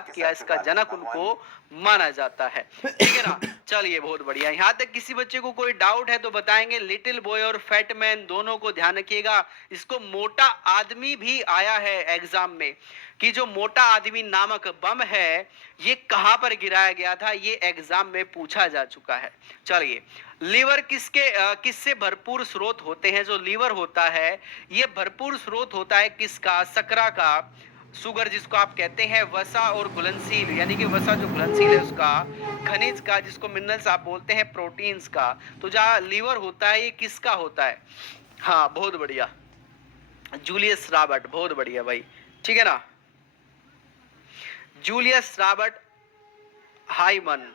किया, इसका जनक उनको माना जाता है। ठीक है ना? चलिए बहुत बढ़िया। यहाँ तक किसी बच्चे को कोई डाउट है तो बताएंगे। लिटिल बॉय और फैट मैन दोनों को ध्यान रखिएगा। इसको मोटा आदमी भी आया है एग्जाम में, कि जो मोटा आदमी नामक बम है ये कहां पर गिराया गया था, ये एग्जाम में पूछा जा चुका है। चलिए, लीवर किससे भरपूर स्रोत होते हैं? जो लीवर होता है ये भरपूर स्रोत होता है किसका? शकरा का, सुगर जिसको आप कहते हैं, वसा और घुलनशील यानी कि वसा जो घुलनशील है उसका, खनिज का जिसको मिनरल्स आप बोलते हैं, प्रोटीन्स का। तो जहां लीवर होता है ये किसका होता है? हाँ बहुत बढ़िया, जूलियस रॉबर्ट, बहुत बढ़िया भाई। ठीक है ना, जूलियस रॉबर्ट हाइमन,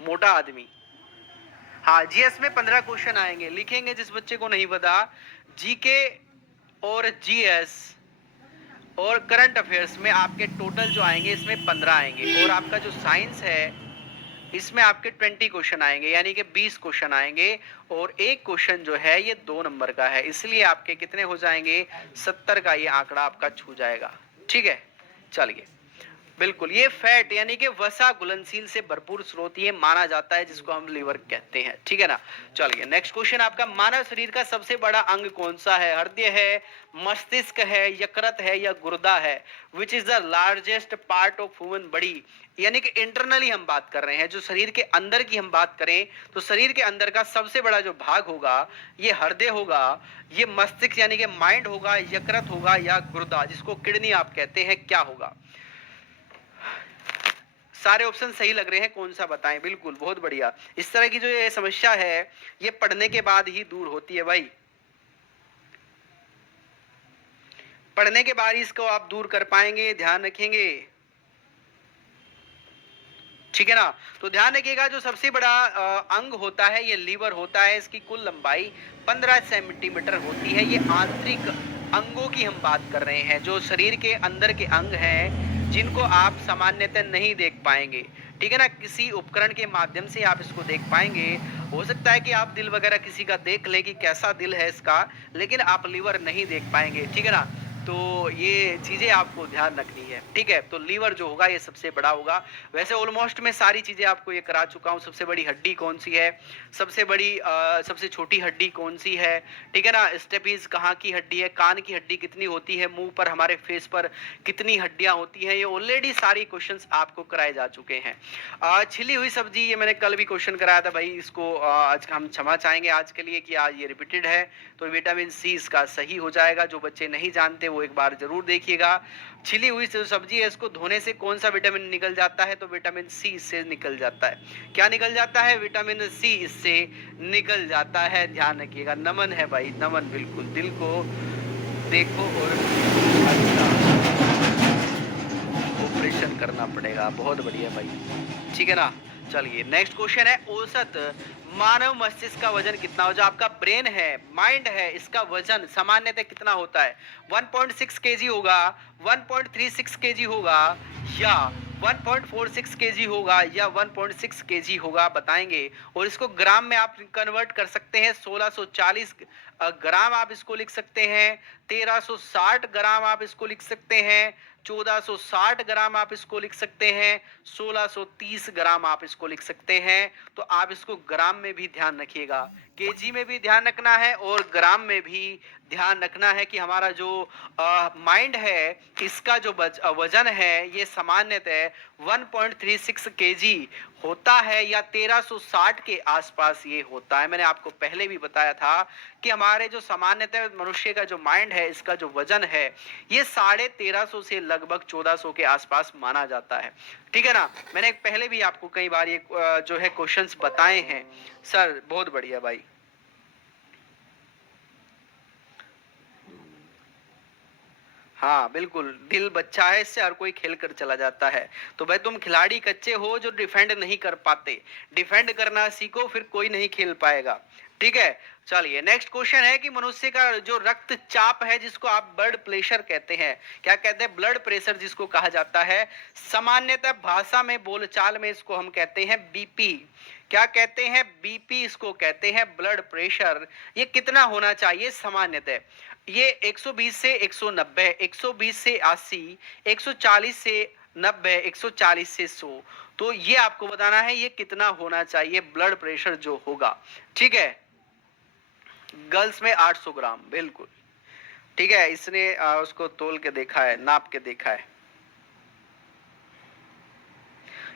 मोटा आदमी। हाँ, जीएस में 15 क्वेश्चन आएंगे, लिखेंगे जिस बच्चे को नहीं पता। जीके और जीएस और करंट अफेयर्स में आपके टोटल जो आएंगे इसमें 15 आएंगे, और आपका जो साइंस है इसमें आपके 20 क्वेश्चन आएंगे, यानी कि 20 क्वेश्चन आएंगे, और एक क्वेश्चन जो है ये 2 नंबर का है, इसलिए आपके कितने हो जाएंगे? 70 का ये आंकड़ा आपका छू जाएगा। ठीक है, चलिए, बिल्कुल ये फैट यानी कि वसा घुलनशील से भरपूर स्रोत ये माना जाता है, जिसको हम लीवर कहते हैं। ठीक है ना? चलिए नेक्स्ट क्वेश्चन आपका, मानव शरीर का सबसे बड़ा अंग कौन सा है? हृदय है, मस्तिष्क है, यकृत है, या गुर्दा है? Which is the largest part of human body? यानी कि इंटरनली हम बात कर रहे हैं, जो शरीर के अंदर की हम बात करें तो शरीर के अंदर का सबसे बड़ा जो भाग होगा ये हृदय होगा, ये मस्तिष्क यानी कि माइंड होगा, यकृत होगा, या गुर्दा जिसको किडनी आप कहते हैं, क्या होगा? सारे ऑप्शन सही लग रहे हैं, कौन सा बताएं? बिल्कुल बहुत बढ़िया। इस तरह की जो ये समस्या है ये पढ़ने के बाद ही दूर होती है भाई, पढ़ने के बाद इसको आप दूर कर पाएंगे, ध्यान रखेंगे। ठीक है ना? तो ध्यान रखिएगा, जो सबसे बड़ा अंग होता है ये लीवर होता है, इसकी कुल लंबाई 15 सेंटीमीटर होती है। ये आंतरिक अंगों की हम बात कर रहे हैं, जो शरीर के अंदर के अंग हैं जिनको आप सामान्यतः नहीं देख पाएंगे। ठीक है ना? किसी उपकरण के माध्यम से आप इसको देख पाएंगे। हो सकता है कि आप दिल वगैरह किसी का देख ले कि कैसा दिल है इसका, लेकिन आप लीवर नहीं देख पाएंगे। ठीक है ना? तो ये चीजें आपको ध्यान रखनी है। ठीक है, तो लीवर जो होगा ये सबसे बड़ा होगा। वैसे ऑलमोस्ट मैं सारी चीजें आपको ये करा चुका हूँ। सबसे बड़ी हड्डी कौन सी है, सबसे बड़ी सबसे छोटी हड्डी कौन सी है, ठीक है ना, स्टेपीज कहाँ की हड्डी है, कान की हड्डी कितनी होती है, मुंह पर हमारे फेस पर कितनी हड्डियां होती हैं, ये ऑलरेडी सारी क्वेश्चंस आपको कराए जा चुके हैं। छिली हुई सब्जी ये मैंने कल भी क्वेश्चन कराया था भाई, इसको आज हम क्षमा चाहेंगे आज के लिए कि आज ये रिपीटेड है, तो विटामिन सी इसका सही हो जाएगा। जो बच्चे नहीं जानते वो एक बार जरूर देखिएगा। छिली हुई जो सब्जी है इसको धोने से कौन सा विटामिन निकल जाता है? तो विटामिन सी इससे निकल जाता है। क्या निकल जाता है? विटामिन सी इससे निकल जाता है, ध्यान रखिएगा। नमन है भाई, नमन, बिल्कुल दिल को देखो। और अच्छा, ऑपरेशन करना पड़ेगा, बहुत बढ़िया भाई। ठीक है ना? चलिए नेक्स्ट क्वेश्चन है, औसत मानव मस्तिष्क का वजन कितना हो? जो आपका ब्रेन है, माइंड है, इसका वजन सामान्यतः कितना होता है? 1.6 केजी होगा, 1.36 केजी होगा, या 1.46 केजी होगा, या 1.6 केजी होगा, बताएंगे। और इसको ग्राम में आप कन्वर्ट कर सकते हैं, 1640 ग्राम आप इसको लिख सकते हैं, 1360 ग्राम आप इसको लिख सकते हैं, 1460 ग्राम आप इसको लिख सकते हैं, 1630 ग्राम आप इसको लिख सकते हैं। तो आप इसको ग्राम में भी ध्यान रखिएगा, केजी में भी ध्यान रखना है, और ग्राम में भी ध्यान रखना है कि हमारा जो माइंड है इसका जो वजन है ये सामान्यतः 1.36 केजी होता है, या 1360 के आसपास ये होता है। मैंने आपको पहले भी बताया था कि हमारे जो सामान्यतः मनुष्य का जो माइंड है इसका जो वजन है ये 1350 से लगभग 1400 के आसपास माना जाता है। ठीक है ना? मैंने पहले भी आपको कई बार ये जो है क्वेश्चंस बताए हैं। सर बहुत बढ़िया भाई। हाँ बिल्कुल, दिल बच्चा है, इससे हर कोई खेल कर चला जाता है। तो भाई तुम खिलाड़ी कच्चे हो जो डिफेंड नहीं कर पाते, डिफेंड करना सीखो, फिर कोई नहीं खेल पाएगा। ठीक है? चलिए नेक्स्ट क्वेश्चन है कि मनुष्य का जो रक्तचाप है जिसको आप ब्लड प्रेशर कहते हैं, क्या कहते हैं? ब्लड प्रेशर जिसको कहा जाता है, सामान्यतः भाषा में बोलचाल में इसको हम कहते हैं बीपी। क्या कहते हैं? बीपी इसको कहते हैं, ब्लड प्रेशर। ये कितना होना चाहिए सामान्यतः? ये 120 से 190, 120 से 80, 140 से 90, 140 से 100। तो ये आपको बताना है ये कितना होना चाहिए ब्लड प्रेशर जो होगा। ठीक है, गर्ल्स में 800 ग्राम, बिल्कुल ठीक है। इसने उसको तोल के देखा है, नाप के देखा है।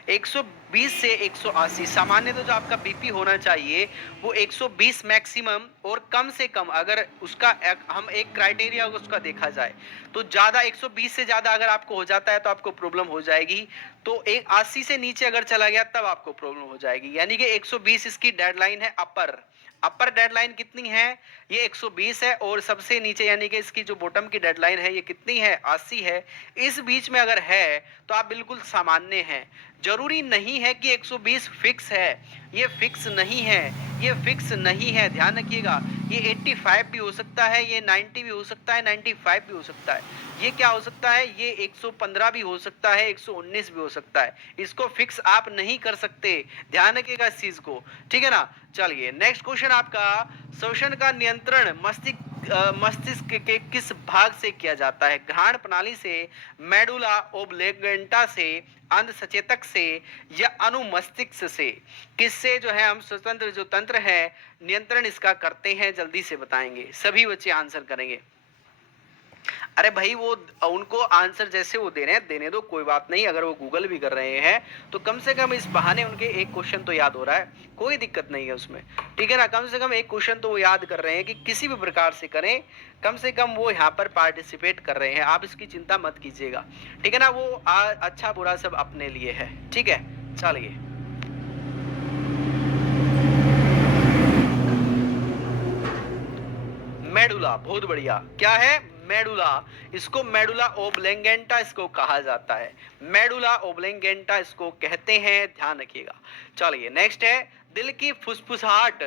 120 से 180 सामान्य। तो जो आपका बीपी होना चाहिए वो 120 मैक्सिमम, और कम से कम अगर उसका हम एक क्राइटेरिया उसका देखा जाए तो ज्यादा 120 से ज्यादा अगर आपको हो जाता है तो आपको प्रॉब्लम हो जाएगी। तो एक 80 से नीचे अगर चला गया तब आपको प्रॉब्लम हो जाएगी। यानी कि 120 इसकी डेडलाइन है। अपर अपर डेडलाइन कितनी है? ये 120 है। और सबसे नीचे यानी कि इसकी जो बॉटम की डेडलाइन है ये कितनी है? 80 है। इस बीच में अगर है तो आप बिल्कुल सामान्य हैं। जरूरी नहीं है कि 120 फिक्स है, ये फिक्स नहीं है, ये फिक्स नहीं है, ध्यान रखिएगा। ये 85 भी हो सकता है, ये 90 भी हो सकता है, 95 भी हो सकता है। ये क्या हो सकता है? ये 115 भी हो सकता है, 119 भी हो सकता है। इसको फिक्स आप नहीं कर सकते, ध्यान रखिएगा इस चीज को, ठीक है ना। चलिए नेक्स्ट क्वेश्चन आपका, श्वसन का नियंत्रण मस्तिष्क के किस भाग से किया जाता है? घ्राण प्रणाली से, मेडुला ओब्लेंगेटा से, अंध सचेतक से, या अनुमस्तिष्क से? किससे जो है हम स्वतंत्र जो तंत्र है नियंत्रण इसका करते हैं? जल्दी से बताएंगे, सभी बच्चे आंसर करेंगे। अरे भाई वो उनको आंसर जैसे वो दे रहे हैं देने दो, कोई बात नहीं। अगर वो गूगल भी कर रहे हैं तो कम से कम इस बहाने उनके एक क्वेश्चन तो याद हो रहा है, कोई दिक्कत नहीं है उसमें, ठीक है ना। कम से कम एक क्वेश्चन तो वो याद कर रहे हैं कि किसी भी प्रकार से करें, कम से कम वो यहाँ पर पार्टिसिपेट कर रहे हैं। आप इसकी चिंता मत कीजिएगा, ठीक है ना। वो अच्छा बुरा सब अपने लिए है, ठीक है। चलिए मेडुला, बहुत बढ़िया। क्या है? मेडुला। इसको मेडुला ओब्लेंगेंटा इसको कहा जाता है, मेडुला ओब्लेंगेंटा इसको कहते हैं, ध्यान रखिएगा। चलिए नेक्स्ट है, दिल की फुसफुसाहट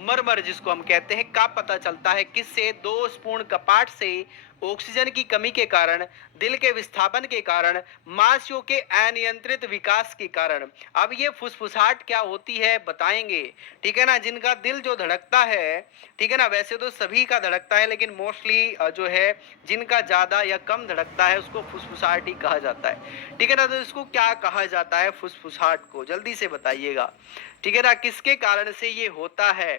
मरमर जिसको हम कहते हैं का पता चलता है किससे? दोषपूर्ण कपाट से, ऑक्सीजन की कमी के कारण, दिल के विस्थापन के कारण, मांसपेशियों के अनियंत्रित विकास के कारण। अब ये फुसफुसाहट क्या होती है बताएंगे, ठीक है ना। जिनका दिल जो धड़कता है, ठीक है ना, वैसे तो सभी का धड़कता है लेकिन मोस्टली जो है जिनका ज्यादा या कम धड़कता है उसको फुसफुसाहट ही कहा जाता है, ठीक है ना। तो इसको क्या कहा जाता है फुसफुसाहट को? जल्दी से बताइएगा, ठीक है ना। किसके कारण से ये होता है?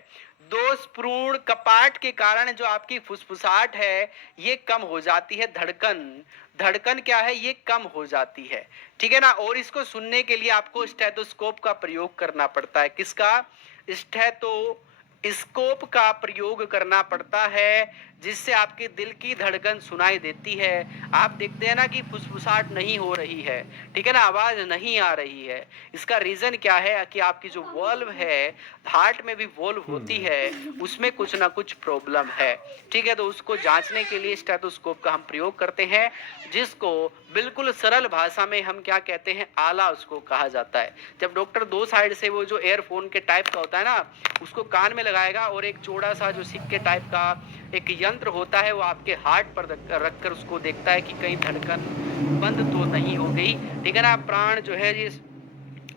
दोषपूर्ण कपाट के कारण जो आपकी फुसफुसाहट है ये कम हो जाती है, धड़कन धड़कन क्या है ये कम हो जाती है, ठीक है ना। और इसको सुनने के लिए आपको स्टेथोस्कोप का प्रयोग करना पड़ता है। किसका? स्टेथोस्कोप का प्रयोग करना पड़ता है, जिससे आपके दिल की धड़कन सुनाई देती है। आप देखते हैं ना कि फुसफुसाहट नहीं हो रही है, ठीक है ना, आवाज नहीं आ रही है। इसका रीजन क्या है कि आपकी जो वॉल्व है, हार्ट में भी वॉल्व होती है, उसमें कुछ ना कुछ प्रॉब्लम है, ठीक है। तो उसको जांचने के लिए स्टेथोस्कोप का हम प्रयोग करते हैं, जिसको बिल्कुल सरल भाषा में हम क्या कहते हैं? आला उसको कहा जाता है। जब डॉक्टर दो साइड से वो जो एयरफोन के टाइप का होता है ना उसको कान में लगाएगा, और एक चौड़ा सा जो सिक्के टाइप का एक यंत्र होता है वो आपके हार्ट पर रखकर उसको देखता है कि कहीं धड़कन बंद तो नहीं हो गई, ठीक है ना, प्राण जो है ये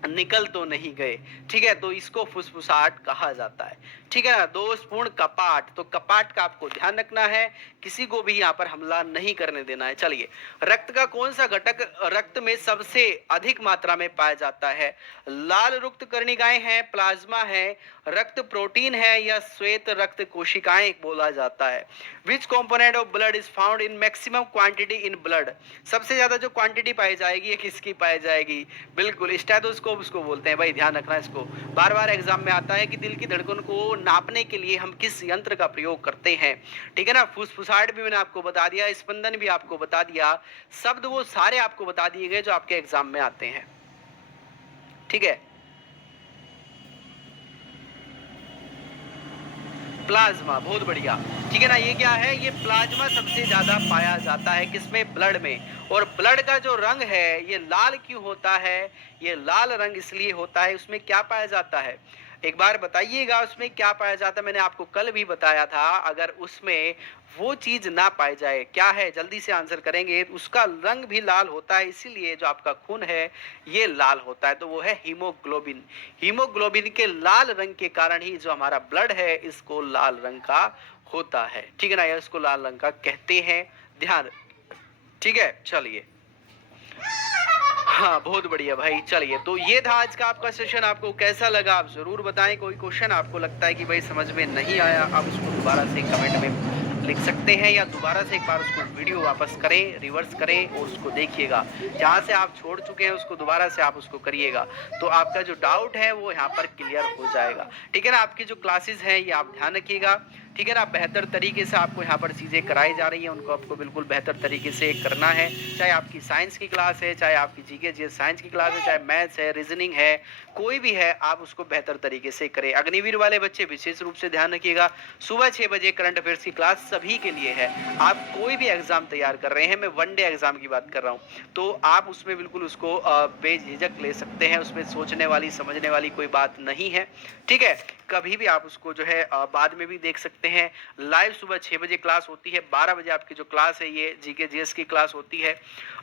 निकल तो नहीं गए, ठीक है। तो इसको फुसफुसाहट कहा जाता है, ठीक है ना। दोषपूर्ण कपाट, तो कपाट का आपको ध्यान रखना है, किसी को भी यहाँ पर हमला नहीं करने देना है। चलिए, रक्त का कौन सा घटक रक्त में सबसे अधिक मात्रा में पाया जाता है? लाल रक्त कर्णिकाएं हैं, प्लाज्मा है, रक्त प्रोटीन है, या श्वेत रक्त कोशिकाएं बोला जाता है? विच component of blood is found in maximum quantity in blood? सबसे ज्यादा जो क्वांटिटी पाई जाएगी ये किसकी पाई जाएगी? बिल्कुल स्टेथोस्कोप उसको बोलते हैं भाई, ध्यान रखना इसको। बार बार एग्जाम में आता है कि दिल की धड़कन को नापने के लिए हम किस यंत्र का प्रयोग करते हैं, ठीक है ना। फुसफुसाहट भी मैंने आपको बता दिया, स्पंदन भी आपको बता दिया, शब्द वो सारे आपको बता दिए गए जो आपके एग्जाम में आते हैं, ठीक है। प्लाज्मा, बहुत बढ़िया, ठीक है ना। ये क्या है? ये प्लाज्मा सबसे ज्यादा पाया जाता है किसमें? ब्लड में। और ब्लड का जो रंग है ये लाल क्यों होता है? ये लाल रंग इसलिए होता है, उसमें क्या पाया जाता है? एक बार बताइएगा उसमें क्या पाया जाता है। मैंने आपको कल भी बताया था, अगर उसमें वो चीज ना पाई जाए, क्या है? जल्दी से आंसर करेंगे। उसका रंग भी लाल होता है, इसीलिए जो आपका खून है ये लाल होता है, तो वो है हीमोग्लोबिन। हीमोग्लोबिन के लाल रंग के कारण ही जो हमारा ब्लड है इसको लाल रंग का होता है, ठीक है ना, या इसको लाल रंग का कहते हैं, ध्यान, ठीक है। चलिए हाँ, बहुत बढ़िया भाई। चलिए, तो ये था आज का आपका सेशन, आपको कैसा लगा आप ज़रूर बताएँ। कोई क्वेश्चन आपको लगता है कि भाई समझ में नहीं आया, आप उसको दोबारा से कमेंट में लिख सकते हैं, या दोबारा से एक बार उसको वीडियो वापस करें, रिवर्स करें और उसको देखिएगा। जहाँ से आप छोड़ चुके हैं उसको दोबारा से आप उसको करिएगा। तो आपका जो डाउट है वो यहाँ पर क्लियर हो जाएगा। ठीक है ना? आपकी जो क्लासेस हैं ये आप ध्यान रखिएगा। ठीक है ना? बेहतर तरीके से आपको यहाँ पर चीज़ें कराई जा रही हैं, उनको आपको बिल्कुल बेहतर तरीके से करना है। चाहे आपकी साइंस की क्लास है, चाहे आपकी जीके जीएस साइंस की क्लास है, चाहे मैथ्स है, रीजनिंग है, कोई भी है, आप उसको बेहतर तरीके से करें। अग्निवीर वाले बच्चे विशेष रूप से ध्यान रखिएगा, सुबह 6 बजे करंट अफेयर्स की क्लास सभी के लिए है। आप कोई भी एग्जाम तैयार कर रहे हैं, मैं वन डे एग्जाम की बात कर रहा हूँ, तो आप उसमें बिल्कुल उसको बेझिझक ले सकते हैं। उसमें सोचने वाली समझने वाली कोई बात नहीं है। ठीक है? कभी भी आप उसको जो है बाद में भी देख सकते हैं। लाइव सुबह 6 बजे क्लास होती है, 12 बजे आपकी जो क्लास है ये जीके जीएस की क्लास होती है,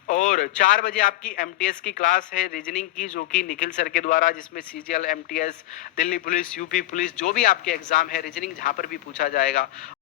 और 4 बजे आपकी एमटीएस की क्लास है रीजनिंग की, जो कि निखिल सर के द्वारा, जिसमें CGL, MTS, Delhi police, UP police, जो भी आपके एग्जाम है रीजनिंग जहां पर भी पूछा जाएगा